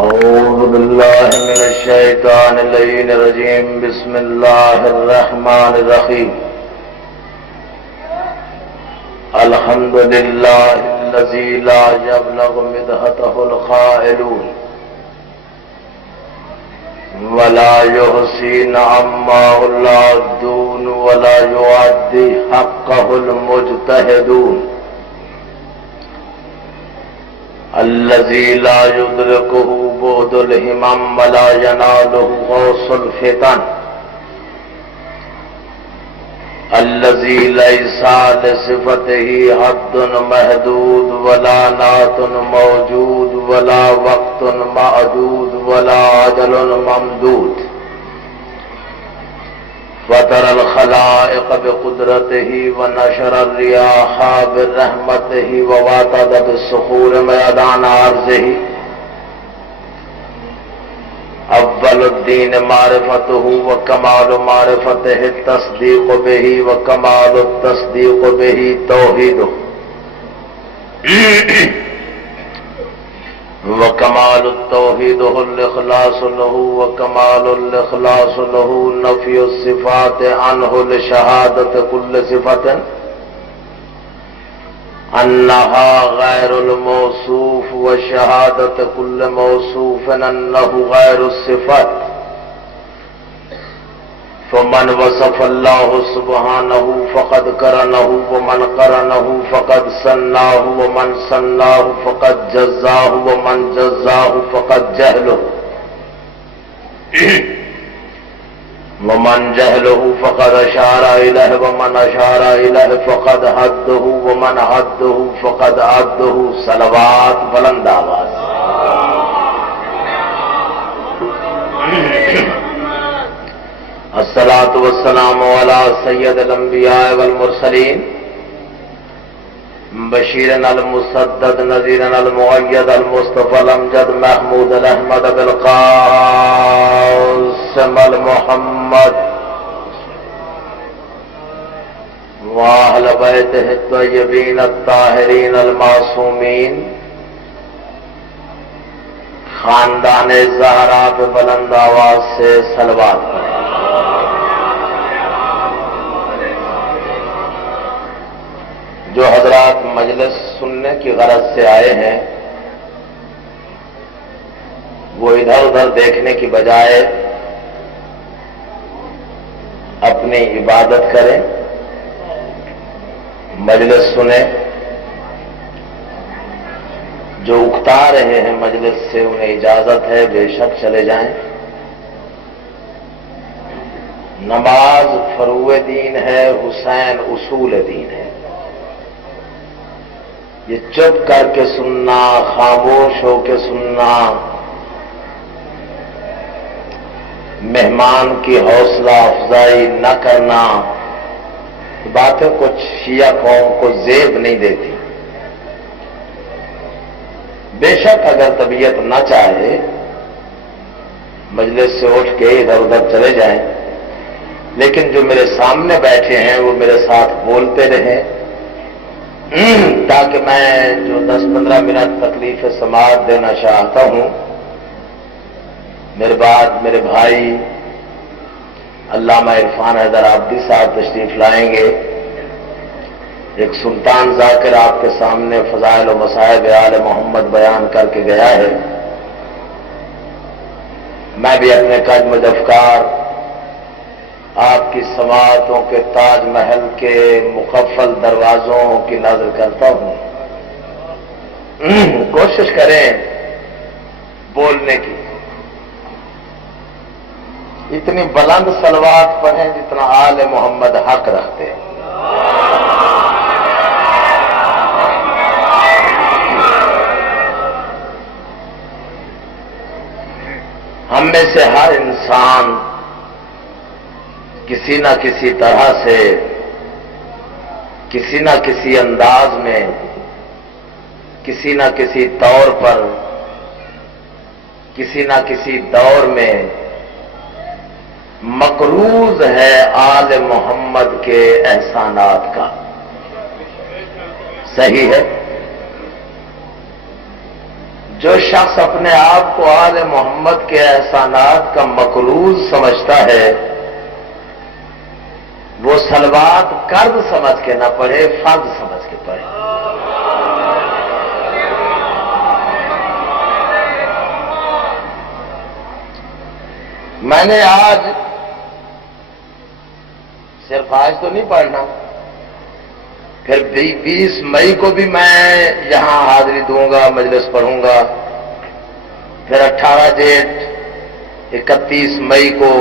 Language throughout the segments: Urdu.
أعوذ بالله من الشيطان اللعين الرجيم بسم الله الرحمن الرحيم الحمد لله الذي لا يبلغ مدحته القائلون ولا يحصي نعمه العادون ولا يؤدي حقه المجتهدون الذي لا يدركه بعد الهمم ولا يناله غوص الفتن الذي ليس لصفته حد محدود ولا نعت موجود ولا وقت معدود ولا أجل ممدود فطر الخلائق بقدرته ونشر الرياح برحمته وواتد بالصخور ميدان عرضه اول الدين معرفته وكمال معرفته التصديق به وكمال التصديق به توحيده وكمال التوحيد الإخلاص له وكمال الإخلاص له نفي الصفات عنه لشهادة كل صفة أنها غير الموصوف وشهادة كل موصوف أنه غير الصفات فمن وصف الله سبحانه فقد قرنه ومن قرنه فقد سناه ومن سناه فقد جزاه ومن جزاه فقد جهله ومن جهله فقد أشار إليه ومن أشار إليه فقد حده ومن حده فقد عده صلوات بلند آواز الصلاة والسلام على سید الانبیاء والمرسلین بشیرنا المسدد نذیرنا المؤید المصطفى الامجد محمود الاحمد بالقاسم المحمد واہل بیتہ الطیبین الطاہرین المعصومین خاندان زہرا پہ بلند آواز سے صلوات پڑھیں۔ جو حضرات مجلس سننے کی غرض سے آئے ہیں وہ ادھر ادھر دیکھنے کی بجائے اپنی عبادت کریں، مجلس سنیں۔ جو اکتا رہے ہیں مجلس سے انہیں اجازت ہے بے شک چلے جائیں۔ نماز فروع دین ہے، حسین اصول دین ہے۔ یہ چپ کر کے سننا، خاموش ہو کے سننا، مہمان کی حوصلہ افزائی نہ کرنا، باتیں کچھ شیعہ قوم کو زیب نہیں دیتی۔ بے شک اگر طبیعت نہ چاہے مجلس سے اٹھ کے ادھر ادھر چلے جائیں، لیکن جو میرے سامنے بیٹھے ہیں وہ میرے ساتھ بولتے رہیں تاکہ میں جو 10-15 منٹ تکلیف سماعت دینا چاہتا ہوں، میرے بعد میرے بھائی علامہ عرفان حیدر عابدی صاحب تشریف لائیں گے۔ ایک سلطان ذاکر آپ کے سامنے فضائل و مصائب آل محمد بیان کر کے گیا ہے۔ میں بھی اپنے کجمد افکار آپ کی سماعتوں کے تاج محل کے مقفل دروازوں کی نظر کرتا ہوں۔ کوشش کریں بولنے کی، اتنی بلند صلوات پڑھیں جتنا آل محمد حق رکھتے ہیں۔ ہم میں سے ہر انسان کسی نہ کسی طرح سے، کسی نہ کسی انداز میں، کسی نہ کسی طور پر، کسی نہ کسی دور میں مقروض ہے آل محمد کے احسانات کا۔ صحیح ہے؟ جو شخص اپنے آپ کو آل محمد کے احسانات کا مقروض سمجھتا ہے وہ صلوات قرض سمجھ کے نہ پڑھے، فرض سمجھ کے پڑھے۔ میں نے آج صرف آج تو نہیں پڑھنا، پھر 20 مئی کو بھی میں یہاں حاضری دوں گا، مجلس پڑھوں گا، پھر 18 جیٹ 31 مئی کو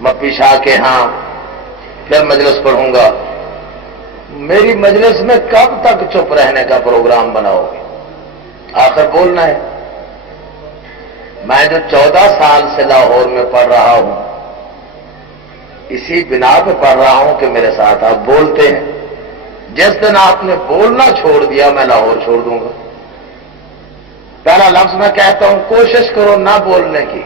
مپی شاہ کے ہاں پھر مجلس پڑھوں گا۔ میری مجلس میں کب تک چپ رہنے کا پروگرام بناؤ گے؟ آخر بولنا ہے۔ میں جو 14 سال سے لاہور میں پڑھ رہا ہوں، اسی بنا پہ پڑھ رہا ہوں کہ میرے ساتھ آپ بولتے ہیں۔ جس دن آپ نے بولنا چھوڑ دیا میں لاہور چھوڑ دوں گا۔ پہلا لفظ میں کہتا ہوں، کوشش کرو نہ بولنے کی۔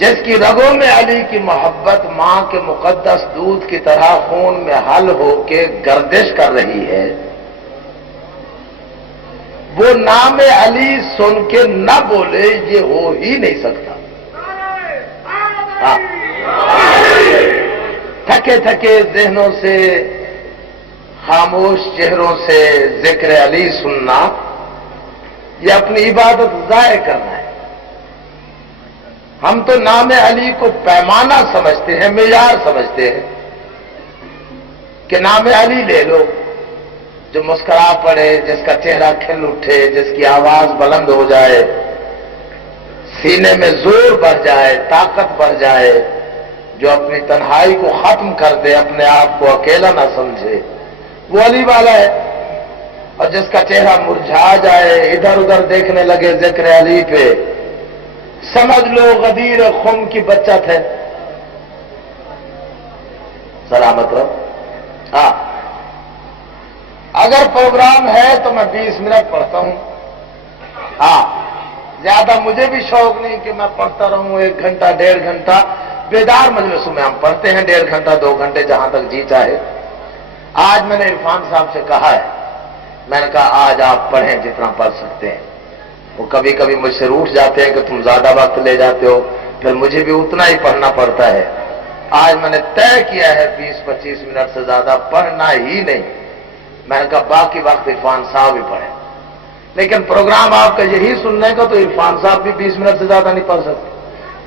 جس کی رگوں میں علی کی محبت ماں کے مقدس دودھ کی طرح خون میں حل ہو کے گردش کر رہی ہے، وہ نام علی سن کے نہ بولے، یہ ہو ہی نہیں سکتا۔ تھکے تھکے ذہنوں سے، خاموش چہروں سے ذکر علی سننا، یہ اپنی عبادت ضائع کرنا ہے۔ ہم تو نام علی کو پیمانہ سمجھتے ہیں، معیار سمجھتے ہیں کہ نام علی لے لو، جو مسکرا پڑے، جس کا چہرہ کھل اٹھے، جس کی آواز بلند ہو جائے، سینے میں زور بڑھ جائے، طاقت بڑھ جائے، جو اپنی تنہائی کو ختم کر دے، اپنے آپ کو اکیلا نہ سمجھے، وہ علی والا ہے۔ اور جس کا چہرہ مرجھا جائے، ادھر ادھر دیکھنے لگے ذکر علی پہ، سمجھ لو غدیر خم کی بچت ہے۔ سلامت رہو۔ ہاں، اگر پروگرام ہے تو میں 20 منٹ پڑھتا ہوں۔ ہاں، زیادہ مجھے بھی شوق نہیں کہ میں پڑھتا رہوں 1 گھنٹہ 1.5 گھنٹہ۔ بیدار مجلسوں میں ہم پڑھتے ہیں 1.5 گھنٹہ 2 گھنٹے، جہاں تک جی چاہے۔ آج میں نے عرفان صاحب سے کہا ہے، میں نے کہا آج آپ پڑھیں جتنا پڑھ سکتے ہیں۔ وہ کبھی کبھی مجھ سے روٹھ جاتے ہیں کہ تم زیادہ وقت لے جاتے ہو، پھر مجھے بھی اتنا ہی پڑھنا پڑتا ہے۔ آج میں نے طے کیا ہے 20-25 منٹ سے زیادہ پڑھنا ہی نہیں۔ میں نے کہا باقی وقت عرفان صاحب ہی پڑھیں، لیکن پروگرام آپ کا یہی سننے کا، تو عرفان صاحب بھی 20 منٹ سے زیادہ نہیں پڑھ سکتے۔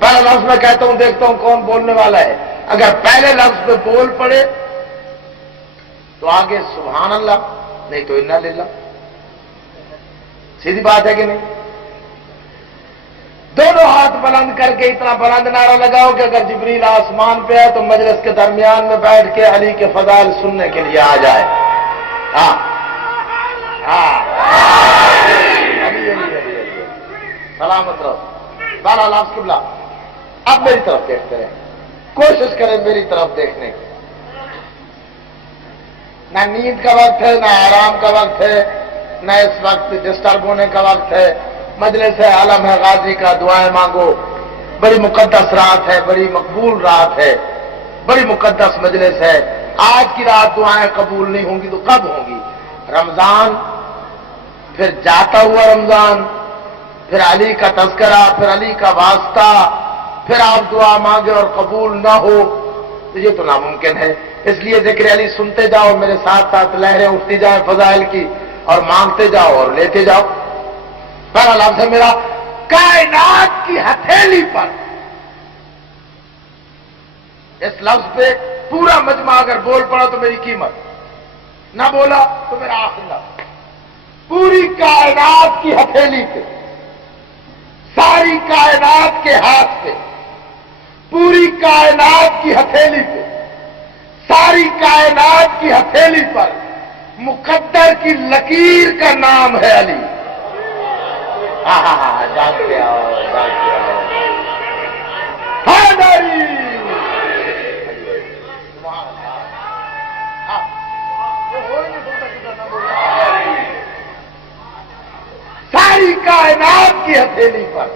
پہلا لفظ میں کہتا ہوں، دیکھتا ہوں کون بولنے والا ہے۔ اگر پہلے لفظ پہ بول پڑے تو آگے سبحان اللہ، نہیں تو انا للہ۔ سیدھی بات ہے کہ نہیں؟ دونوں ہاتھ بلند کر کے اتنا بلند نعرہ لگاؤ کہ اگر جبریل آسمان پہ ہے تو مجلس کے درمیان میں بیٹھ کے علی کے فضائل سننے کے لیے آ جائے۔ ہاں ہاں، سلامت رہو۔ بالا لفظ قبلہ، اب میری طرف دیکھتے رہیں، کوشش کریں میری طرف دیکھنے کی۔ نہ نیند کا وقت ہے، نہ آرام کا وقت ہے، نہ اس وقت ڈسٹرب ہونے کا وقت ہے۔ مجلس ہے، عالم ہے غازی کا، دعائیں مانگو۔ بڑی مقدس رات ہے، بڑی مقبول رات ہے، بڑی مقدس مجلس ہے۔ آج کی رات دعائیں قبول نہیں ہوں گی تو کب ہوں گی؟ رمضان، پھر جاتا ہوا رمضان، پھر علی کا تذکرہ، پھر علی کا واسطہ، پھر آپ دعا مانگے اور قبول نہ ہو تو یہ تو ناممکن ہے۔ اس لیے ذکر علی سنتے جاؤ، میرے ساتھ ساتھ لہریں اٹھتی جائیں فضائل کی، اور مانگتے جاؤ اور لیتے جاؤ۔ پہلا لفظ ہے میرا، کائنات کی ہتھیلی پر۔ اس لفظ پہ پورا مجمع اگر بول پڑا تو میری قیمت، نہ بولا تو میرا آخر لفظ۔ پوری کائنات کی ہتھیلی پہ، ساری کائنات کے ہاتھ پہ، پوری کائنات کی ہتھیلی پہ، ساری کائنات کی ہتھیلی پر مقدر کی لکیر کا نام ہے علی۔ ہاں ہاں ہاں، جانتے آؤ جانتے آؤ۔ حیدری، ساری کائنات کی ہتھیلی پر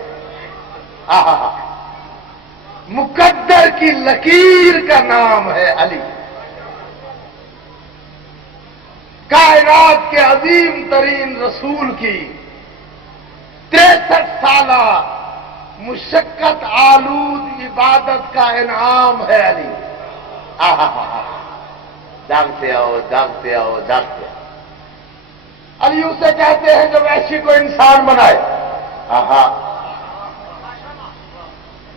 مقدر کی لکیر کا نام ہے علی۔ کائنات کے عظیم ترین رسول کی 63 سالہ مشقت آلود عبادت کا انعام ہے علی. جاگتے آؤ جاگتے آؤ جاگتے آؤ. علی اسے کہتے ہیں جو وحشی کو انسان بنائے.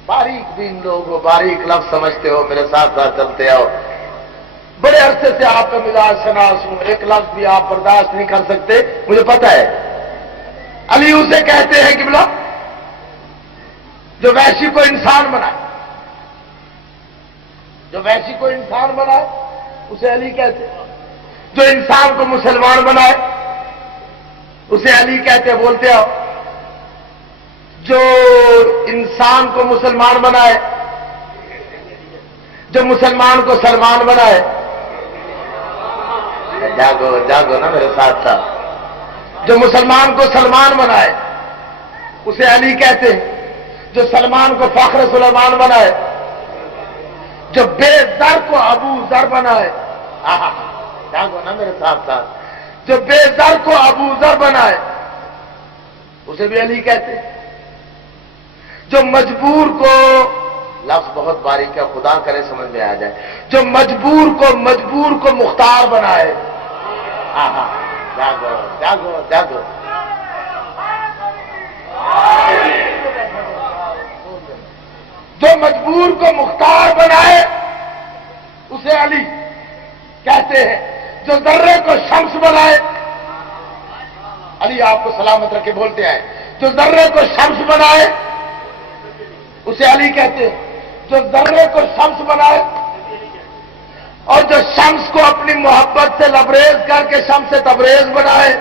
باریک بین لوگ ہو, باریک لفظ سمجھتے ہو, میرے ساتھ ساتھ چلتے آؤ. بڑے عرصے سے آپ کا مزاج شناس ہوں, ایک لفظ بھی آپ برداشت نہیں کر سکتے, مجھے پتا ہے. علی اسے کہتے ہیں کہ بلا جو وحشی کو انسان بنائے, جو وحشی کو انسان بنائے اسے علی کہتے ہیں. جو انسان کو مسلمان بنائے اسے علی کہتے. بولتے ہو جو انسان کو مسلمان بنائے, جو مسلمان کو سلمان بنائے. جاگو جاگو نا میرے ساتھ ساتھ. جو مسلمان کو سلمان بنائے اسے علی کہتے. جو سلمان کو فخر سلیمان بنائے, جو بے زر کو ابو ذر بنائے. جاگو نا میرے ساتھ ساتھ. جو بے زر کو ابو ذر بنائے اسے بھی علی کہتے. جو مجبور کو, لفظ بہت باریک ہے, خدا کرے سمجھ میں آ جائے, جو مجبور کو مختار بنائے. جاگو جاگو جاگو. جو مجبور کو مختار بنائے اسے علی کہتے ہیں. جو ذرے کو شمس بنائے, علی آپ کو سلامت رکھے بولتے ہیں, جو ذرے کو شمس بنائے اسے علی کہتے ہیں. جو ذرے کو شمس بنائے اور جو شمس کو اپنی محبت سے لبریز کر کے شمس سے تبریز بنائے.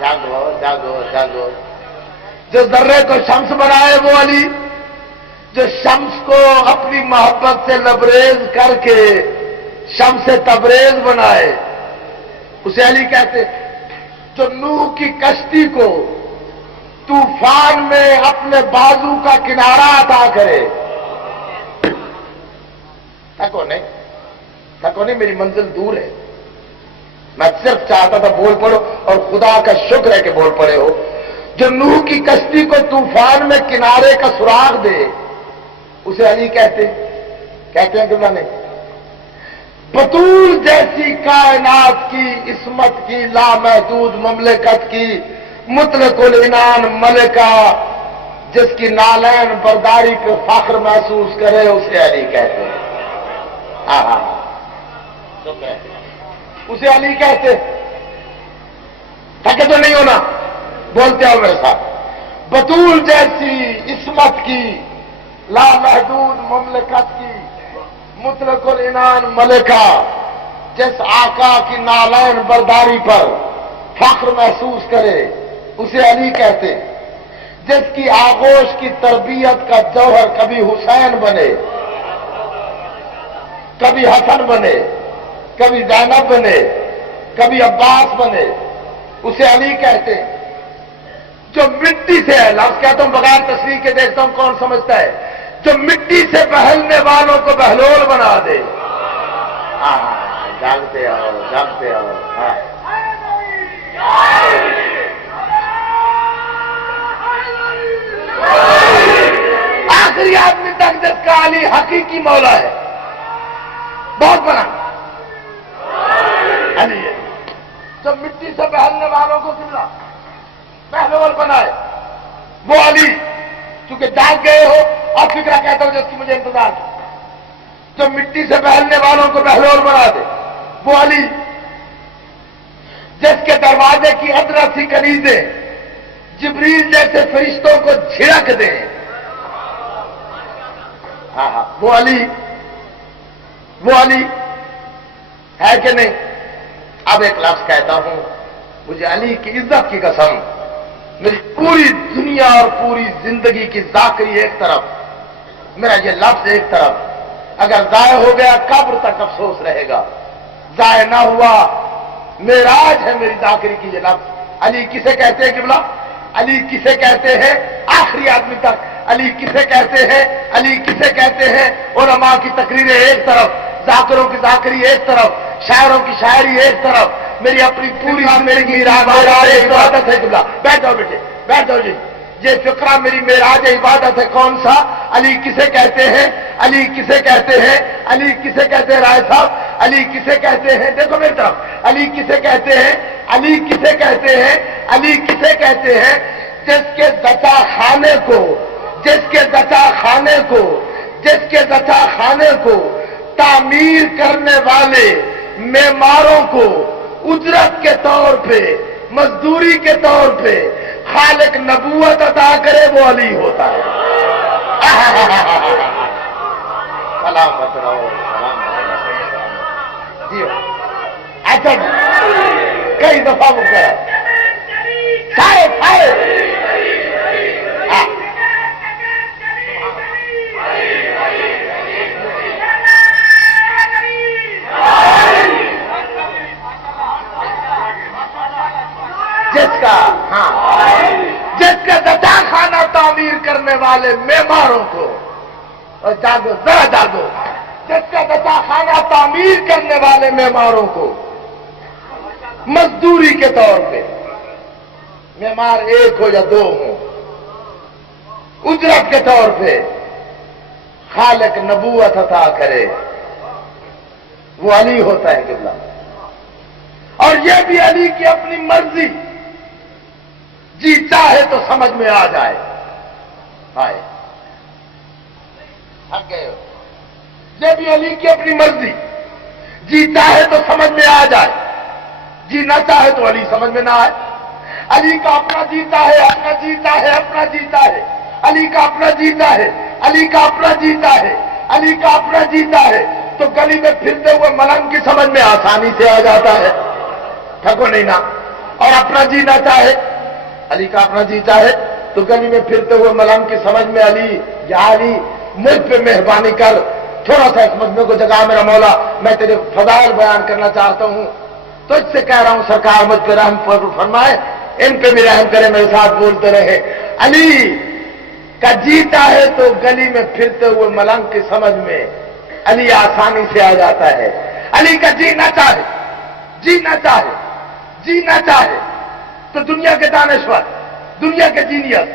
جاگو جاگو جاگو. جو ذرے کو شمس بنائے وہ علی, جو شمس کو اپنی محبت سے لبریز کر کے شمس سے تبریز بنائے اسے علی کہتے. جو نوح کی کشتی کو طوفان میں اپنے بازو کا کنارہ عطا کرے. تھکو نہیں, میری منزل دور ہے. میں صرف چاہتا تھا بول پڑو, اور خدا کا شکر ہے کہ بول پڑے ہو. جو نوح کی کشتی کو طوفان میں کنارے کا سراغ دے اسے علی کہتے ہیں کہ نہیں. بطول جیسی کائنات کی عصمت کی لامحدود مملکت کی مطلق العنان ملکہ, جس کی نالین برداری پہ فخر محسوس کرے اسے علی کہتے ہیں. اسے علی کہتے. تھکے تو نہیں ہونا, بولتے ہو میرے ساتھ. بطول جیسی عصمت کی لامحدود مملکت کی مطلق العنان ملکہ, جس آقا کی نالین برداری پر فخر محسوس کرے اسے علی کہتے. جس کی آغوش کی تربیت کا جوہر کبھی حسین بنے, کبھی حسن بنے, کبھی زینب بنے, کبھی عباس بنے اسے علی کہتے. جو مٹی سے ہے, لفظ کہتا ہوں بغیر تصریح کے, دیکھتا ہوں کون سمجھتا ہے. جو مٹی سے بہلنے والوں کو بہلول بنا دے. جانتے ہو جانتے ہو. آخری آدمی تک جس کا علی حقیقی مولا ہے, بہت بڑا علی ہے. جو مٹی سے بہلنے والوں کو قبلہ بہلول بنائے وہ علی. چونکہ جاگ گئے ہو اور فکرہ کہتا ہوں جس کی مجھے انتظار ہے. جو مٹی سے بہلنے والوں کو بہلول بنا دے وہ علی. جس کے دروازے کی ادرا سی کنیزیں جبریل جیسے فرشتوں کو جھڑک دیں, وہ علی. وہ علی ہے کہ نہیں. اب ایک لفظ کہتا ہوں, مجھے علی کی عزت کی قسم, میری پوری دنیا اور پوری زندگی کی ذاکری ایک طرف, میرا یہ لفظ ایک طرف. اگر ضائع ہو گیا قبر تک افسوس رہے گا, ضائع نہ ہوا معراج ہے میری ذاکری کی یہ لفظ. علی کسے کہتے ہیں قبلہ؟ علی کسے کہتے ہیں؟ آخری آدمی تک علی کسے کہتے ہیں؟ علی کسے کہتے ہیں؟ علماء کی تقریریں ایک طرف, ذاکروں کی ذاکری ایک طرف, شاعروں کی شاعری ایک طرف، میری اپنی پوری زندگی عبادت ہے قبلہ. بیٹھ جاؤ بیٹے، بیٹھ جاؤ جی. یہ فقرہ میری معراج عبادت ہے. کون سا؟ علی کسے کہتے ہیں؟ علی کسے کہتے ہیں؟ علی کسے کہتے ہیں رائے صاحب؟ علی کسے کہتے ہیں؟ دیکھو میری طرف. علی کسے کہتے ہیں؟ علی کسے کہتے ہیں؟ علی کسے کہتے ہیں؟ جس کے زچا خانے کو، جس کے زچا خانے کو، جس کے زچا خانے کو تعمیر کرنے والے معماروں کو اجرت کے طور پہ، مزدوری کے طور پہ خالق نبوت عطا کرے، وہ علی ہوتا ہے. سلامت رہو، سلامت رہو جی. اچھا کئی دفعہ وہ کرا جس کا، ہاں، جس کا زچا خانہ تعمیر کرنے والے معماروں کو، اور جاگو ذرا جاگو، جس کا زچا خانہ تعمیر کرنے والے معماروں کو مزدوری کے طور پہ، معمار ایک ہو یا دو ہو، اجرت کے طور پہ خالق نبوت عطا کرے، وہ علی ہوتا ہے قبلہ. اور یہ بھی علی کی اپنی مرضی، جی چاہے تو سمجھ میں آ جائے. آئے تھک گئے ہو. یہ بھی علی کی اپنی مرضی، جی چاہے تو سمجھ میں آ جائے، جی نہ چاہے تو علی سمجھ میں نہ آئے. علی کا اپنا جیتا ہے، اپنا جیتا ہے، اپنا جیتا ہے. علی کا اپنا جیتا ہے، علی کا اپنا جیتا ہے، علی کا اپنا جیتا ہے. تو گلی میں پھرتے ہوئے ملنگ کی سمجھ میں آسانی سے آ جاتا ہے. تھکو نہیں نا. اور اپنا جینا چاہے، علی کا اپنا جیتا ہے تو گلی میں پھرتے ہوئے ملنگ کی سمجھ میں علی، یا علی مجھ پہ مہربانی کر، تھوڑا سا اس مجمع کو جگہ میرا مولا، میں تیرے فضائل بیان کرنا چاہتا ہوں. تو اس سے کہہ رہا ہوں سرکار مجھ پہ رحم فرمائے، ان پہ بھی رحم کرے، میرے ساتھ بولتے رہے. علی کا جیتا ہے تو گلی میں پھرتے ہوئے ملنگ کی سمجھ میں علی آسانی سے آ جاتا ہے. علی کا جینا چاہے، جینا چاہے، جینا چاہے تو دنیا کے دانشور، دنیا کے جینئس،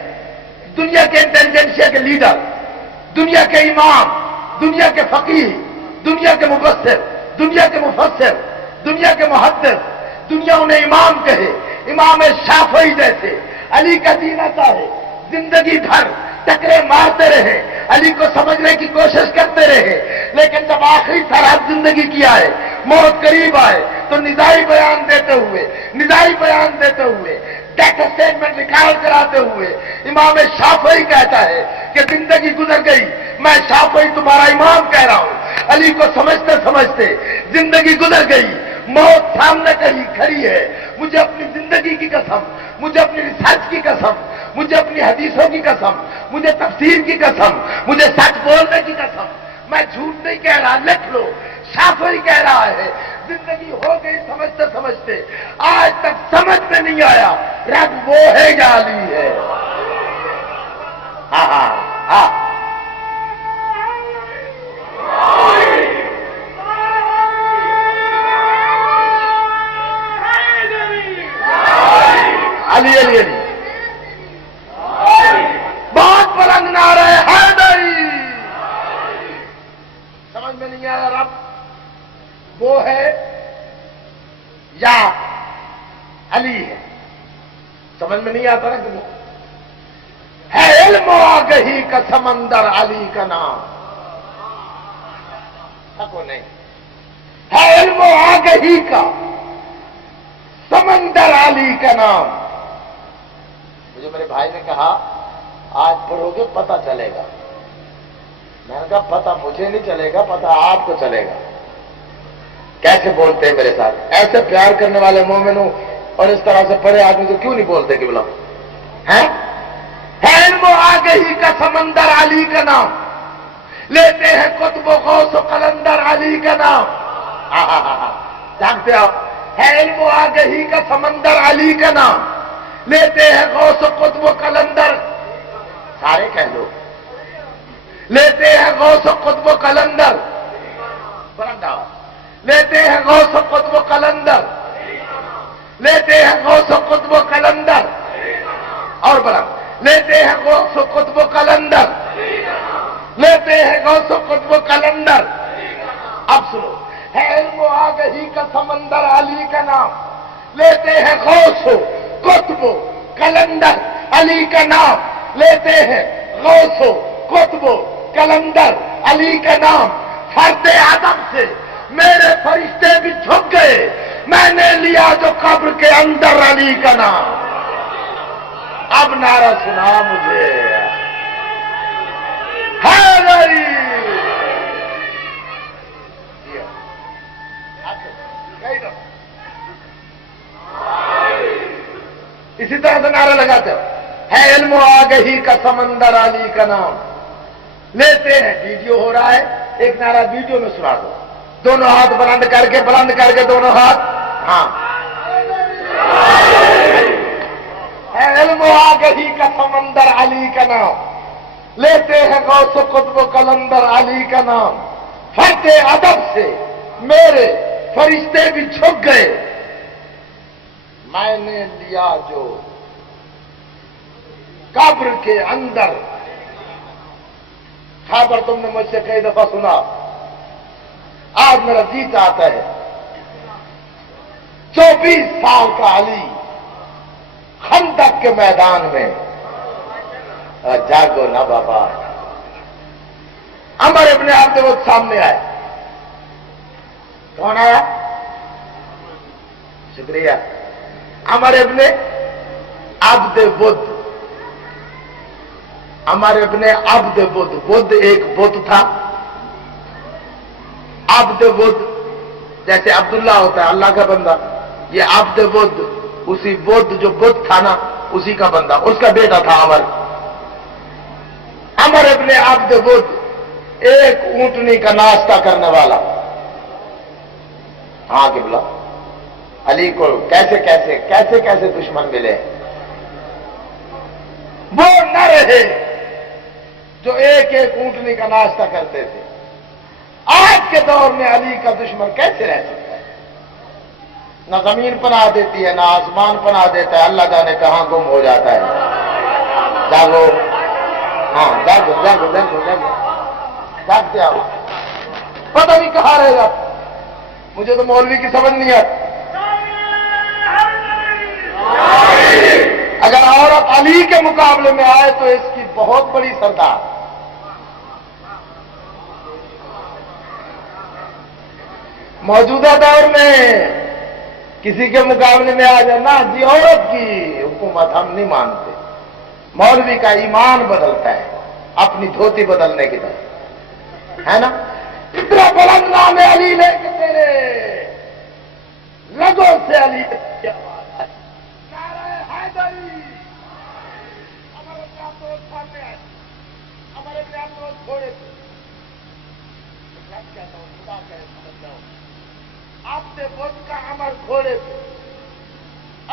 دنیا کے انٹیلیجنسیا کے لیڈر، دنیا کے امام، دنیا کے فقیہ، دنیا کے مبصر، دنیا کے مفسر، دنیا کے محدث، دنیا انہیں امام کہے، امام شافعی جیسے علی کا جینا چاہے، زندگی بھر ٹکرے مارتے رہے، علی کو سمجھنے کی کوشش کرتے رہے، لیکن جب آخری سرحد زندگی کی آئے، موت قریب آئے، تو نظائی بیان دیتے ہوئے، نظائی بیان دیتے ہوئے، ڈیتھ اسٹیٹمنٹ نکال کر آتے ہوئے امام شافعی کہتا ہے کہ زندگی گزر گئی، میں شافعی تمہارا امام کہہ رہا ہوں. علی کو سمجھتے سمجھتے زندگی گزر گئی، موت سامنے کہیں کھڑی ہے. مجھے اپنی زندگی کی قسم، مجھے اپنی ریسرچ کی قسم، مجھے اپنی حدیثوں کی قسم، مجھے تفسیر کی قسم، مجھے سچ بولنے کی قسم، میں جھوٹ نہیں کہہ رہا، لکھ لو. شافعی کہہ رہا ہے زندگی ہو گئی سمجھتے سمجھتے، آج تک سمجھ میں نہیں آیا رب وہ ہے یا علی ہے. ہاں ہاں ہاں. علی علی علی بہت بلند نعرہ ہے حیدری. سمجھ میں نہیں آیا رب وہ ہے یا علی ہے. سمجھ میں نہیں آتا نا کہ ہے علم و آگہی کا سمندر علی کا نام. کو نہیں ہے علم و آگہی کا سمندر علی کا نام. مجھے میرے بھائی نے کہا آج پڑھو گے پتہ چلے گا. میں نے کہا پتہ مجھے نہیں چلے گا، پتہ آپ کو چلے گا. کیسے بولتے ہیں میرے ساتھ، ایسے پیار کرنے والے مومنوں اور اس طرح سے پڑھے آدمی تو کیوں نہیں بولتے کہ بلا ہے علم و آگہی کا سمندر علی کا نام. لیتے ہیں قطب و غوث و قلندر علی کا نام. جانتے آپ ہے علم و آگہی کا سمندر علی کا نام. لیتے ہیں غوث و قطب و قلندر، سارے کہہ لو. لیتے ہیں غوث و قطب و قلندر، لیتے ہیں غوث و قطب و قلندر، اور بڑا لیتے ہیں غوث و قطب و قلندر، لیتے ہیں غوث و قطب و قلندر۔ اب سنو، ہے علم و آگہی کا سمندر علی کا نام، لیتے ہیں غوث و قطب و قلندر علی کا نام، لیتے ہیں غوث و قطب و قلندر علی کا نام۔ فرد ادب سے میرے فرشتے بھی جھک گئے، میں نے لیا جو قبر کے اندر علی کا نام۔ اب نعرہ سنا مجھے، حیدری۔ اسی طرح سے نعرہ لگاتے ہو، ہے علم و آگہی کا سمندر علی کا نام، لیتے ہیں۔ ویڈیو ہو رہا ہے، ایک نعرہ ویڈیو میں سنا دو، دونوں ہاتھ بلند کر کے دونوں ہاتھ، ہاں۔ ہے علم و آگہی کا سمندر علی کا نام، لیتے ہیں غوث و قطب و قلندر علی کا نام۔ فرد ادب سے میرے فرشتے بھی جھک گئے، میں نے لیا جو قبر کے اندر۔ خبر تم نے مجھ سے کئی دفعہ سنا، آج میرا جی چاہتا ہے 24 سال کا علی خندق کے میدان میں، جاگو نا بابا۔ عمر ابن عبد الود سامنے آئے۔ کون آیا؟ شکریہ۔ عمر ابن عبد الود، عمر ابن عبد الود، بدھ ایک بت تھا، عبد الود جیسے عبداللہ ہوتا ہے اللہ کا بندہ، یہ عبد الود اسی بدھ جو بدھ تھا نا اسی کا بندہ، اس کا بیٹا تھا عمر۔ عمر ابن عبد الود ایک اونٹنی کا ناشتہ کرنے والا۔ ہاں قبلہ، علی کو کیسے کیسے دشمن ملے، وہ نہ رہے جو ایک اونٹنی کا ناشتہ کرتے تھے۔ آج کے دور میں علی کا دشمن کیسے رہ سکتا ہے؟ نہ زمین پناہ دیتی ہے، نہ آسمان پناہ دیتا ہے، اللہ جانے کہاں گم ہو جاتا ہے۔ جاگو، ہاں جاگو جاگو جاگو جاگو، جاگتے آؤ، پتہ نہیں کہاں رہے گا۔ مجھے تو مولوی کی سمجھ نہیں آتی۔ اگر عورت علی کے مقابلے میں آئے تو اس کی بہت بڑی سردار۔ موجودہ دور میں کسی کے مقابلے میں آ جانا جی عورت کی حکومت ہم نہیں مانتے، مولوی کا ایمان بدلتا ہے اپنی دھوتی بدلنے کی طرح، ہے نا؟ اتنا بلند نام ہے علی لے کے تیرے رگوں سے علی کی آواز ہے، نعرہ حیدری۔ عمر ابن عبد الود سامنے آئے، عمر ابن عبد الود گھوڑے سے، رب کہتا ہوں خدا کہے سمجھ جاؤ، عبد الود کا عمر گھوڑے پہ،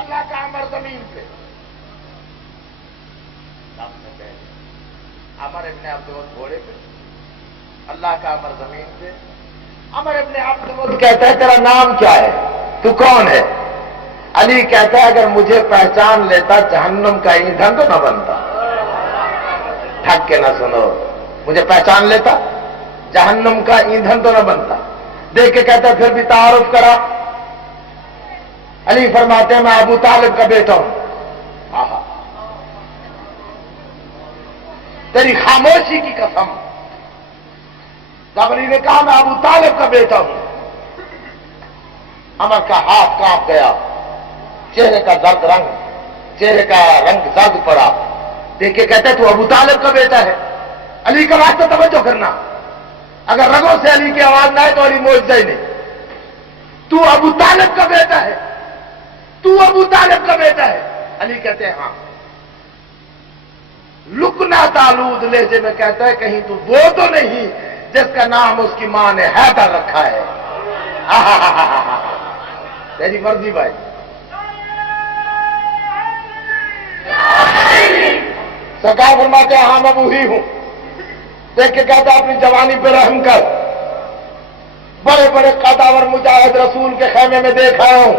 اللہ کا عمر زمین پہ۔ عمر ابن عبد الود گھوڑے پہ، اللہ کا عمر زمین پہ۔ عمر ابن عبد الود کہتا ہے تیرا نام کیا ہے، تو کون ہے؟ علی کہتا ہے اگر مجھے پہچان لیتا جہنم کا ایندھن تو نہ بنتا۔ ٹھگ کے نہ سنو، مجھے پہچان لیتا جہنم کا ایندھن تو نہ بنتا۔ دیکھ کے کہتا ہے پھر بھی تعارف کرا۔ علی فرماتے ہیں میں ابو طالب کا بیٹا ہوں۔ آہا، تیری خاموشی کی قسم، جب علی نے کہا میں ابو طالب کا بیٹا ہوں، عمر کا ہاتھ کانپ گیا، چہرے کا رنگ زرد پڑا۔ دیکھ کے کہتے تو ابو طالب کا بیٹا ہے۔ علی کا واسطہ توجہ کرنا، اگر رگوں سے علی کی آواز نہ آئے تو علی معجزہ ہی نہیں۔ تو ابو طالب کا بیٹا ہے، تو ابو طالب کا بیٹا ہے۔ علی کہتے ہیں ہاں۔ لکنا تالود لہجے میں کہتا ہے کہیں تو وہ تو نہیں جس کا نام اس کی ماں نے حیدر رکھا ہے۔ تیری مرضی بھائی۔ سرکار فرماتے ہیں ہاں میں وہی ہوں۔ دیکھ کے کہتا اپنی جوانی پہ رحم کر، بڑے بڑے قداور مجاہد رسول کے خیمے میں دیکھ آیا ہوں،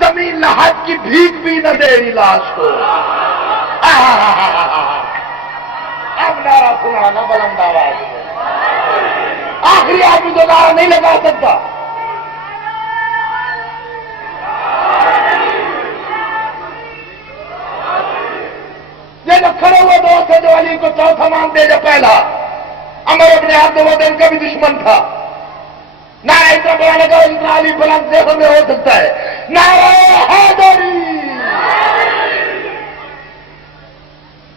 زمین لحد کی بھیک بھی نہ دے رہی لاش کو. اب نعرہ سنانا بلند آواز میں. آخری آدمی تو نعرہ نہیں لگا سکتا. یہ جو کھڑے ہوئے دوست ہے جو علی کو چوتھا مانتے جو پہلا عمر ابن عبد الودین کا بھی دشمن تھا. نعرہ اتنا بڑا لگا اتنا علی بلند دیکھو میں ہو سکتا ہے. نعرہ حیدری.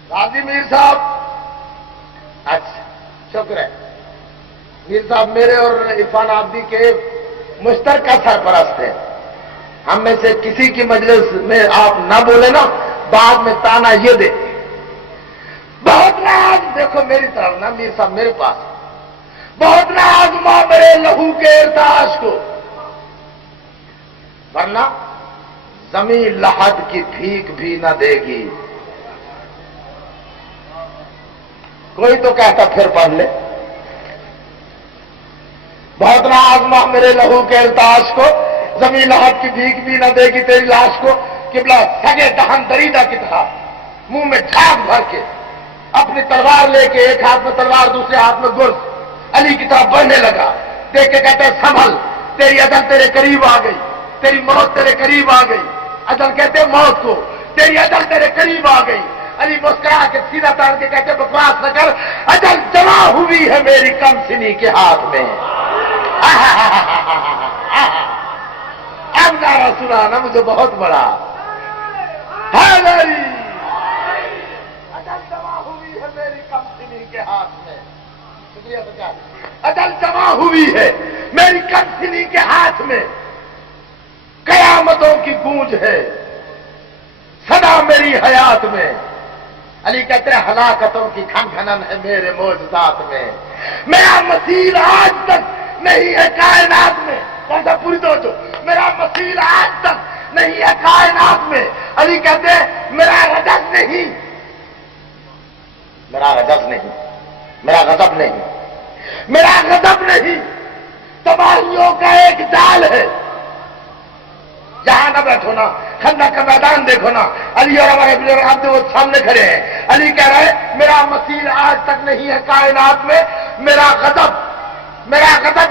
غازی میر صاحب. اچھا شکر ہے. میر صاحب میرے اور عرفان عابدی کے مشترکہ سرپرست ہیں. ہم میں سے کسی کی مجلس میں آپ نہ بولے نا بعد میں تانا یہ دے. بہت ناز دیکھو میری طرف نا میر صاحب میرے پاس. بہت ناز ماں میرے لہو کے ارتاش کو. ورنہ زمین لحد کی بھیک بھی نہ دے گی. کوئی تو کہتا پھر پڑھ لے. بہت ناز ماں میرے لہو کے ارتاش کو زمین لحد کی بھیک بھی نہ دے گی تیری لاش کو. قبلہ سگے دہن دریدہ کی طرح منہ میں جھاگ بھر کے اپنی تلوار لے کے ایک ہاتھ میں تلوار دوسرے ہاتھ میں گرز علی کی طرف بڑھنے لگا. دیکھ کے کہتے ہیں سنبھل تیری اجل تیرے قریب آ گئی. تیری موت تیرے قریب آ گئی. اجل کہتے ہیں موت کو. تیری اجل تیرے قریب آ گئی. علی مسکرا کے سیدھا تان کے کہتے بکواس نہ کر. اجل جمع ہوئی ہے میری کم سنی کے ہاتھ میں. اب نعرہ سنانا مجھے بہت بڑا. حیدری. اجل جمع ہوئی ہے میری کم سنی کے ہاتھ میں. شکریہ سرکار. اجل جمع ہوئی ہے میری کم سنی کے ہاتھ میں. قیامتوں کی گونج ہے صدا میری حیات میں. علی کہتے ہیں ہلاکتوں کی کھن کھنن ہے میرے معجزات میں. میرا مسیر آج تک نہیں ہے کائنات میں. ایسا پوری توجہ. میرا مسیر آج تک نہیں ہے کائنات میں. علی کہتے ہیں میرا رجز نہیں. میرا رجز نہیں. میرا غضب نہیں. میرا غضب نہیں. تباہیوں کا ایک جال ہے. یہاں نہ بیٹھو نا خندق کا میدان دیکھو نا. علی اور ہمارے بزرگ عبد وہ سامنے کھڑے ہیں. علی کہہ رہے ہیں میرا مسیر آج تک نہیں ہے کائنات میں. میرا غضب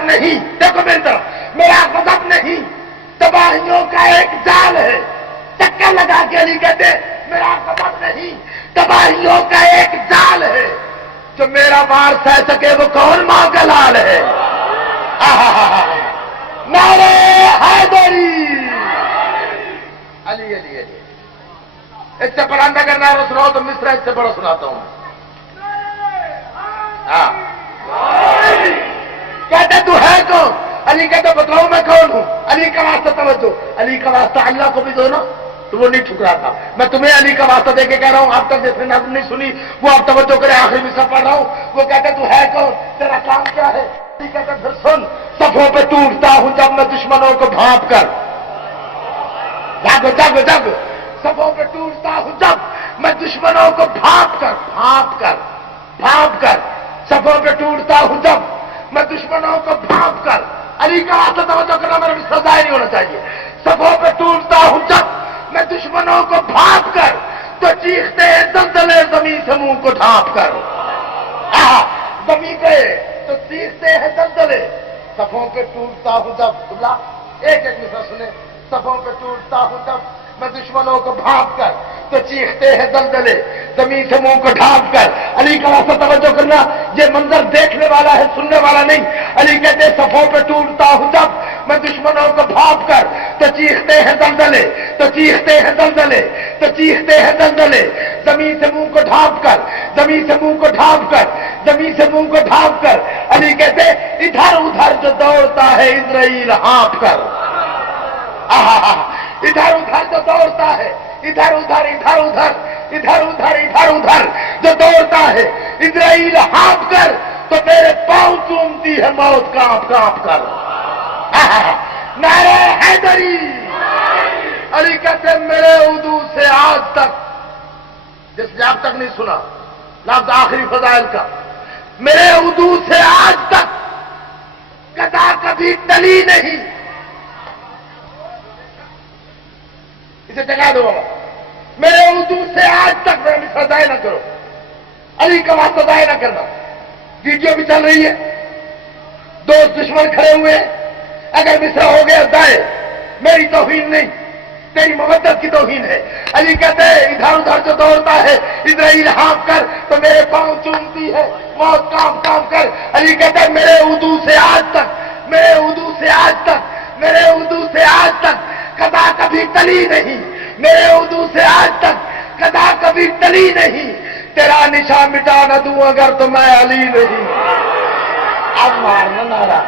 نہیں. دیکھو میری طرف. میرا غضب نہیں. تباہیوں کا ایک جال ہے. چکر لگا کے علی کہتے ہیں میرا غضب نہیں. تباہیوں کا ایک جال ہے. جو میرا بار سہ سکے وہ کون ماں کا لال ہے. نعرہ حیدری. علی علی علی. اس سے بڑا اگر نعرہ سناؤ تو مصر اس سے بڑا سناتا ہوں. ہاں کہتے تو ہے کون. علی کہتے بتلاؤ میں کون ہوں. علی کا واسطہ توجہ. علی کا واسطہ اللہ کو بھی دو نا تو وہ نہیں ٹھکرا تھا. میں تمہیں علی کا واسطہ دے کے کہہ رہا ہوں. اب تک جس نے نظم نہیں سنی وہ اب توجہ کرے. آخری میں سب پڑھ رہا ہوں. وہ کہتے تو ہے کون تیرا کام کیا ہے. علی کہتے پھر سن. صفوں پہ ٹوٹتا ہوں جب میں دشمنوں کو بھانپ کر. جگ جگ جگ. صفوں پہ ٹوٹتا ہوں جب میں دشمنوں کو بھانپ کر. صفوں پہ ٹوٹتا ہوں جب میں دشمنوں کو بھانپ کر. علی کا واسطہ توجہ کرنا میرا بھی سزائے نہیں ہونا چاہیے. صفوں پہ ٹوٹتا ہوں جب میں دشمنوں کو بھانپ کر تو چیختے ہیں زلزلے زمین سے منہ کو ڈھانپ کر. زمین پہ تو چیختے ہیں زلزلے. صفوں پہ ٹوٹتا ہوں جب. ایک ایک مثال سنے. صفوں پہ ٹوٹتا ہوں جب میں دشمنوں کو بھانپ کر تو چیختے ہیں زلزلے زمین سے منہ کو ڈھانپ کر. علی کا واسطہ توجہ کرنا. یہ منظر دیکھنے والا ہے سننے والا نہیں. علی کہتے ہیں صفوں پہ ٹوٹتا ہوں جب میں دشمنوں کو بھانپ کر تو چیختے ہیں زلزلے زمین سے منہ کو ڈھانپ کر. علی کہتے ادھر ادھر جو دوڑتا ہے اسرائیل ہانپ کر. ادھر ادھر جو دوڑتا ہے ادھر ادھر جو دوڑتا ہے اسرائیل ہانپ کر تو میرے پاؤں چومتی ہے موت کانپ کر. نعرہ حیدری. علی کہتے میرے اردو سے آج تک جس نے اب تک نہیں سنا لفظ آخری فضائل کا. میرے اردو سے آج تک گدا کبھی ٹلی نہیں. اسے جگا دو بابا. میرے اردو سے آج تک میرا مصرع ضائع نہ کرو. علی کا واسطہ ضائع نہ کرنا. ویڈیو بھی چل رہی ہے, دوست دشمن کھڑے ہوئے ہیں. اگر مصرع ہو گیا ضائع, میری توہین نہیں, تیری مودت کی توہین ہے. علی کہتے ہیں ادھر ادھر جو دوڑتا ہے اسرائیل ہانپ کر تو میرے پاؤں چومتی ہے موت کام کام کر. علی کہتے ہیں میرے اردو سے آج تک, میرے اردو سے آج تک, میرے اردو سے آج تک قضا کبھی ٹلی نہیں. میرے اردو سے آج تک قضا کبھی ٹلی نہیں. تیرا نشان مٹا نہ دوں اگر تو میں علی نہیں. اب مارنا نعرہ,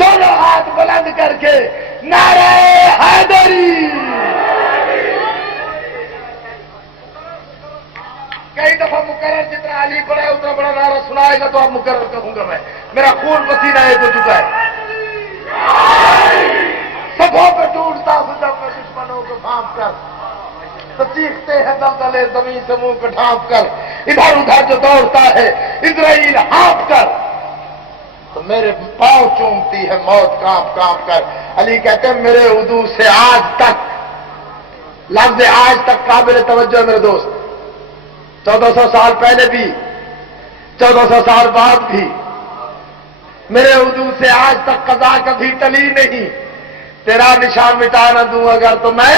دونوں ہاتھ بلند کر کے نعرہ حیدری. کئی دفعہ مقرر جتنا علی پڑھے اتنا بڑا نعرہ سنائے گا تو اب مقرر کہوں گا میں. میرا خون پسینہ ایک ہو چکا ہے. سبوں پہ ٹوٹتا ہوں جب میں دشمنوں کو بھانپ کر تو چیختے ہیں دلدلے زمین سے منہ کو ڈھانپ کر. ادھر ادھر جو دوڑتا ہے اسرائیل ہانپ کر تو میرے پاؤں چومتی ہے موت کانپ کانپ کر. علی کہتے ہیں میرے اردو سے آج تک, لفظ آج تک قابل توجہ ہے میرے دوست. 1400 سال پہلے بھی, 1400 سال بعد بھی میرے اردو سے آج تک قضا کبھی ٹلی نہیں. تیرا نشان مٹا نہ دوں اگر تو میں.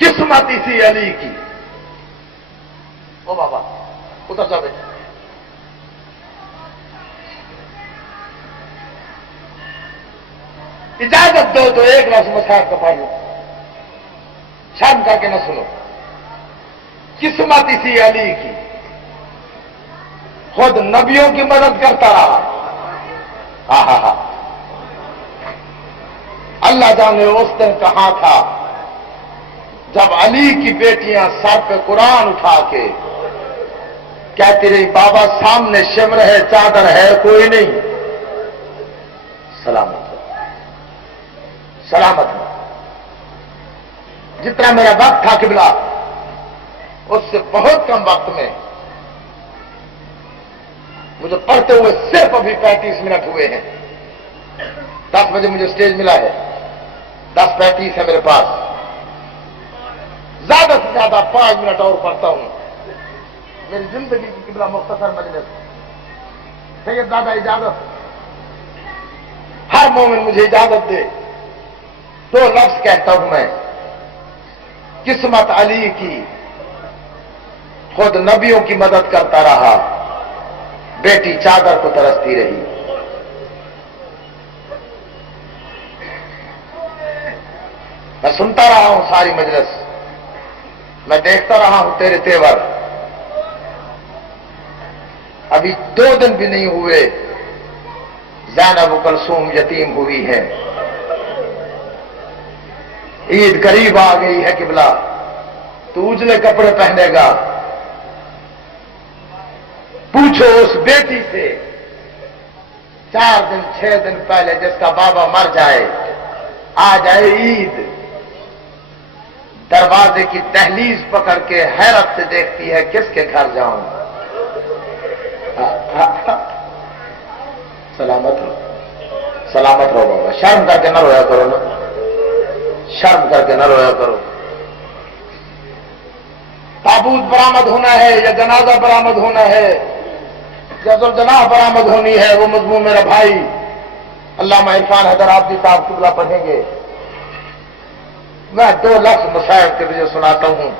قسمت اسی علی کی. او بابا اتر جا بیٹا. اجازت دو تو ایک لفظ مسائل کا پڑھ لو, شرم کر کے نہ سنو. قسمت اسی علی کی, خود نبیوں کی مدد کرتا رہا. ہاں اللہ جانے اس دن کہاں تھا جب علی کی بیٹیاں سر پہ قرآن اٹھا کے کہتی رہی بابا سامنے شمر ہے چادر ہے کوئی نہیں. سلامت ہو, سلامت ہو. جتنا میرا وقت تھا قبلہ اس سے بہت کم وقت میں مجھے پڑھتے ہوئے صرف ابھی 35 منٹ ہوئے ہیں. 10 بجے مجھے اسٹیج ملا ہے, 10:35 ہے میرے پاس. زیادہ سے زیادہ 5 منٹ اور پڑھتا ہوں. میری زندگی کی قبلہ مختصر مجلس. سید دادا اجازت, ہر مومن مجھے اجازت دے. 2 لفظ کہتا ہوں میں. قسمت علی کی, خود نبیوں کی مدد کرتا رہا, بیٹی چادر کو ترستی رہی. میں سنتا رہا ہوں ساری مجلس, میں دیکھتا رہا ہوں تیرے تیور. ابھی 2 دن بھی نہیں ہوئے زینب و کلثوم یتیم ہوئی ہے. عید قریب آ گئی ہے قبلہ, تو اجلے کپڑے پہنے گا. پوچھو اس بیٹی سے 4 دن 6 دن پہلے جس کا بابا مر جائے, آ جائے عید, دروازے کی دہلیز پکڑ کے حیرت سے دیکھتی ہے کس کے گھر جاؤں. سلامت رہو, سلامت رہو بابا. شرم کر کے نہ رویا کرو نا, شرم کر کے نہ رویا کرو. تابوت برآمد ہونا ہے یا جنازہ برآمد ہونا ہے یا ذوالجناح برآمد ہونی ہے, وہ مضمون میرا بھائی علامہ عرفان حیدر آبادی صاحب قبلہ پڑھیں گے. میں 2 لفظ مسائل کے لیے سناتا ہوں.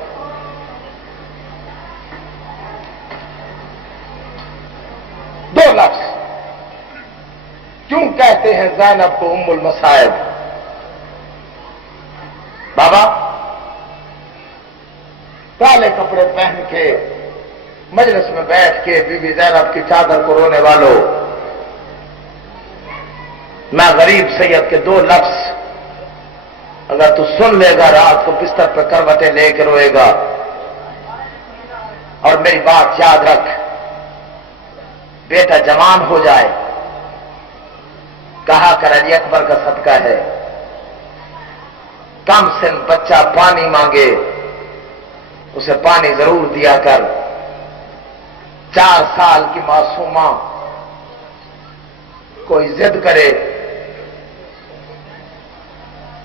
دو لفظ. کیوں کہتے ہیں زینب کو ام المصائب؟ بابا کالے کپڑے پہن کے مجلس میں بیٹھ کے بی بی زینب کی چادر کو رونے والوں، میں غریب سید کے 2 لفظ اگر تو سن لے گا رات کو بستر پہ کروٹیں لے کے روئے گا. اور میری بات یاد رکھ، بیٹا جوان ہو جائے، کہا کر علی اکبر کا صدقہ ہے، کم سن بچہ پانی مانگے اسے پانی ضرور دیا کر. 4 سال کی معصومہ کوئی ضد کرے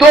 2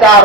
4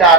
4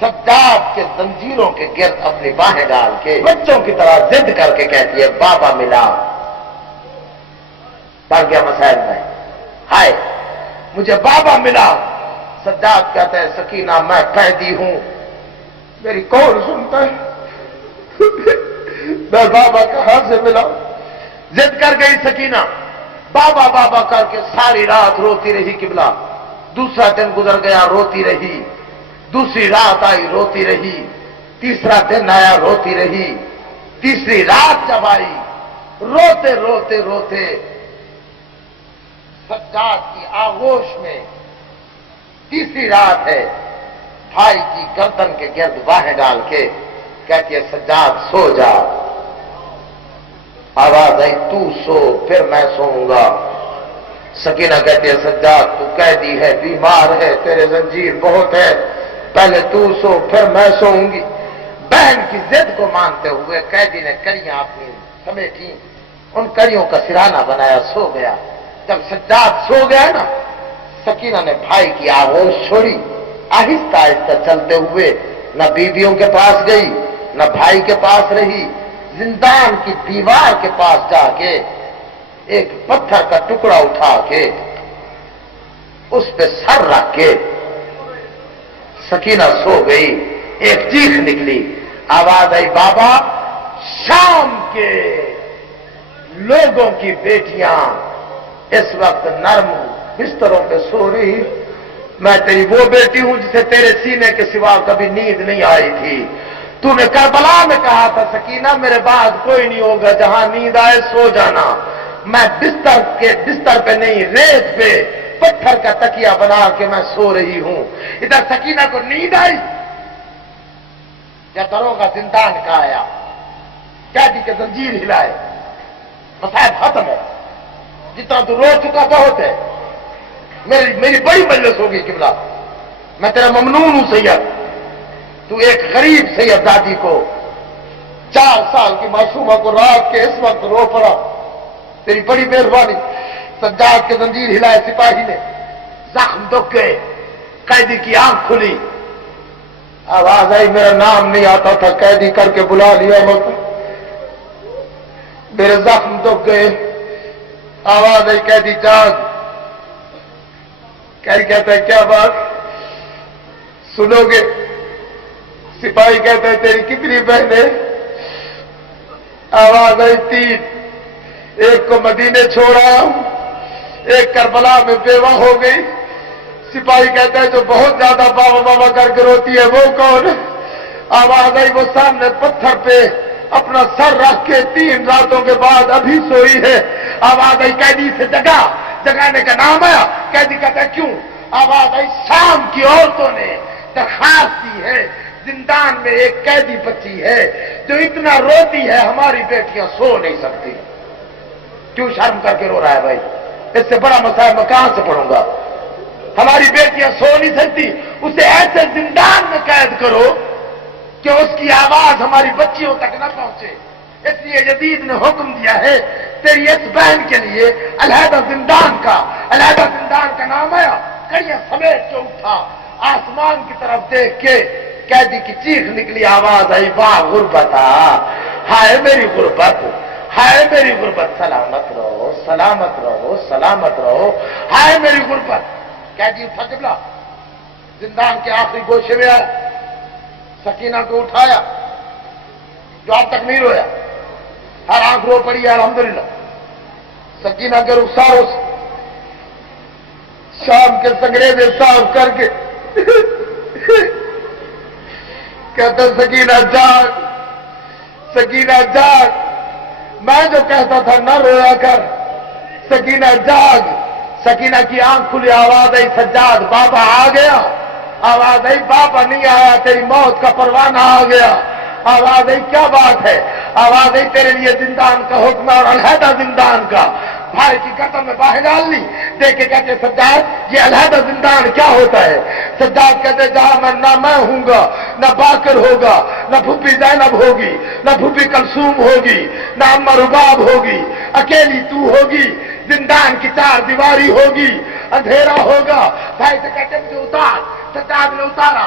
سجاد کے زنجیروں کے گرد اپنی باہیں ڈال کے بچوں کی طرح ضد کر کے کہتی ہے بابا ملا. پڑ گیا مسائل میں، ہائے مجھے بابا ملا. سجاد کہتا ہے سکینہ میں قیدی ہوں، میری کون سنتا ہے، میں بابا کہاں سے ملا. ضد کر گئی سکینہ، بابا بابا کر کے ساری رات روتی رہی قبلہ. دوسرا دن گزر گیا روتی رہی، دوسری رات آئی روتی رہی، تیسرا دن آیا روتی رہی، تیسری رات جب آئی روتے روتے روتے سجاد کی آغوش میں تیسری رات ہے، بھائی کی گردن کے گرد باہیں ڈال کے کہتی ہے سجاد سو جا. آواز آئی تو سو پھر میں سوؤں گا. سکینہ کہتی ہے سجاد تو قیدی ہے، بیمار ہے، تیرے زنجیر بہت ہے، پہلے تو سو پھر میں سوؤں گی. بہن کی ضد کو مانتے ہوئے قیدی نے کڑیاں اپنی سمیٹی، ان کڑیوں کا سرانہ بنایا، سو گیا. جب سجاد سو گیا نا، سکینہ نے بھائی کی آغوش چھوڑی، آہستہ آہستہ چلتے ہوئے نہ بیویوں کے پاس گئی نہ بھائی کے پاس رہی، زندان کی دیوار کے پاس جا کے ایک پتھر کا ٹکڑا اٹھا کے اس پہ سر رکھ کے سکینہ سو گئی. ایک چیخ نکلی، آواز آئی بابا شام کے لوگوں کی بیٹیاں اس وقت نرم بستروں پہ سو رہی، میں تیری وہ بیٹی ہوں جسے تیرے سینے کے سوا کبھی نیند نہیں آئی تھی. تو نے کربلا میں کہا تھا سکینہ میرے بعد کوئی نہیں ہوگا، جہاں نیند آئے سو جانا. میں بستر پہ نہیں، ریت پہ پتھر کا تکیہ بنا کے میں سو رہی ہوں. ادھر سکینہ کو نیند آئی یا دروغہ زندان کا آیا، قیدی کے زنجیر ہلائے، مسائل ختم ہے. جتنا تو رو چکا بہت ہے. میری بڑی مجلس ہوگی قبلہ، میں تیرا ممنون ہوں سید. تو ایک غریب سید دادی کو 4 سال کی معصومہ کو رات کے اس وقت رو پڑا، تیری بڑی مہربانی. سجاد کے زنجیر ہلائے سپاہی نے، زخم دکھ گئے، قیدی کی آنکھ کھلی، آواز آئی میرا نام نہیں آتا تھا، قیدی کر کے بلا لیا مت، میرے زخم دکھ گئے. آواز آئی قیدی جاگ. قیدی کہتا ہے کیا بات سنو گے؟ سپاہی کہتا ہے تیری کتنی بہنیں؟ آواز آئی 3، ایک کو مدینے چھوڑا، ایک کربلا میں بیوہ ہو گئی. سپاہی کہتا ہے جو بہت زیادہ بابا بابا کر کے روتی ہے وہ کون؟ آواز آئی وہ سامنے پتھر پہ اپنا سر رکھ کے 3 راتوں کے بعد ابھی سوئی ہے. آواز آئی قیدی سے جگانے کا نام آیا. قیدی کہتا ہے کیوں؟ آواز آئی شام کی عورتوں نے درخواست دی ہے، زندان میں ایک قیدی بچی ہے جو اتنا روتی ہے ہماری بیٹیاں سو نہیں سکتی. کیوں شرم کر کے رو رہا ہے بھائی؟ اس سے بڑا مسائل میں کہاں سے پڑھوں گا؟ ہماری بیٹیاں سو نہیں سکتی، اسے ایسے زندان میں قید کرو کہ اس کی آواز ہماری بچیوں تک نہ پہنچے. اس لیے یزید نے حکم دیا ہے تیری اس بہن کے لیے علیحدہ زندان کا نام آیا. کڑیاں سمیٹ کے اٹھا، آسمان کی طرف دیکھ کے قیدی کی چیخ نکلی، آواز آئی واہ غربتا، ہائے میری غربت، ہائے میری غربت، سلامت رہو سلامت رہو سلامت رہو، ہائے میری غربت. قیدی اٹھا قبلہ زندان کے آخری گوشے میں آیا، سکینہ کو اٹھایا جو اب تک نہیں رویا، ہر آنکھ رو پڑی ہے الحمدللہ. سکینہ کے رخسار اس شام کے سنگریزے صاف کر کے کہتا سکینہ جاگ، سکینہ جاگ، میں جو کہتا تھا نہ رویا کر، سکینہ جاگ. سکینہ کی آنکھ کھلی، آواز آئی سجاد بابا آ گیا. آواز آئی بابا نہیں آیا، تیری موت کا پروانہ آ گیا. آواز آئی کیا بات ہے؟ آواز آئی تیرے لیے زندان کا حکم اور علیحدہ زندان کا. بھائی کی قدم میں باہیں ڈال لی، دیکھ کے کہتے سجاد یہ علیحدہ زندان کیا ہوتا ہے؟ سجاد کہتے جہاں میں نہ میں ہوں گا، نہ باکر ہوگا، نہ پھوپھی زینب ہوگی، نہ پھوپھی کلثوم ہوگی، نہ اما رباب ہوگی، اکیلی تو ہوگی، زندان کی 4 دیواری ہوگی، اندھیرا ہوگا. بھائی سے کہتے مجھے اتار. سجاد نے اتارا،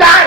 4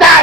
4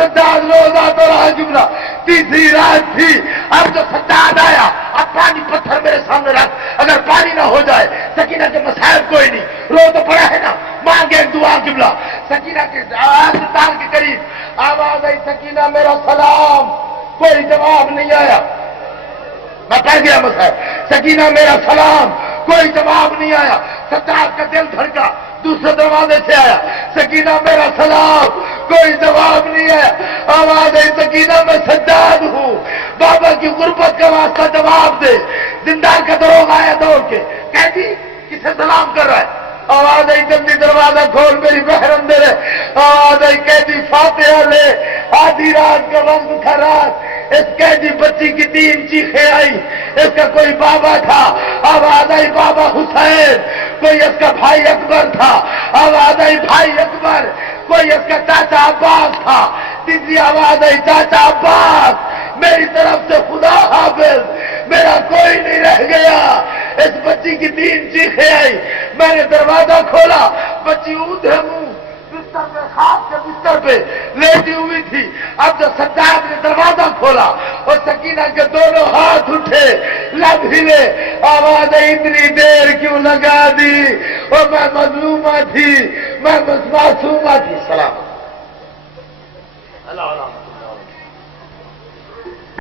سجاد روز آتا رہا جملہ، تیسری رات تھی، اب جو سجاد آیا، اب پانی پتھر میرے سامنے رکھ، اگر پانی نہ ہو جائے سکینہ کے مسائب کوئی نہیں، رو تو پڑا ہے نا، مانگے ایک دعا قبلہ۔ سکینہ کے سلطان کے قریب آواز آئی، سکینہ میرا سلام، کوئی جواب نہیں آیا، میں پڑھ گیا مسائب، سکینہ میرا سلام، کوئی جواب نہیں آیا، سجاد کا دل دھڑکا، دوسرے دروازے سے آیا، سکینہ میرا سلام، کوئی جواب نہیں ہے، آواز ہے سکینہ میں سجاد ہوں، بابا کی غربت کا واسطہ جواب دے۔ زندان کا دروغ آیا دوڑ کے، قیدی کسے سلام کر رہا ہے؟ آواز ہے جلدی دروازہ کھول، میری بہن اندر ہے، آواز ہے قیدی فاتحہ لے، آدھی رات کا وقت تھا، رات اس قیدی بچی کی 3 چیخیں آئی، اس کا کوئی بابا تھا، آواز آئی بابا حسین، کوئی اس کا بھائی اکبر تھا، آواز آئی بھائی اکبر، کوئی اس کا چاچا عباس تھا، تیسری آواز آئی چاچا عباس، میری طرف سے خدا حافظ، میرا کوئی نہیں رہ گیا۔ اس بچی کی 3 چیخیں آئی، میں نے دروازہ کھولا، بچی اونھے منہ بستر پہ، خواب کے بستر پہ لیٹی ہوئی تھی۔ اب جو سجاد نے دروازہ کھولا اور سکینہ کے دونوں ہاتھ اٹھے، لب ہلے، آواز اتنی دیر کیوں لگا دی، اور میں مظلومہ تھی، میں معصومہ تھی۔ سلام اللہ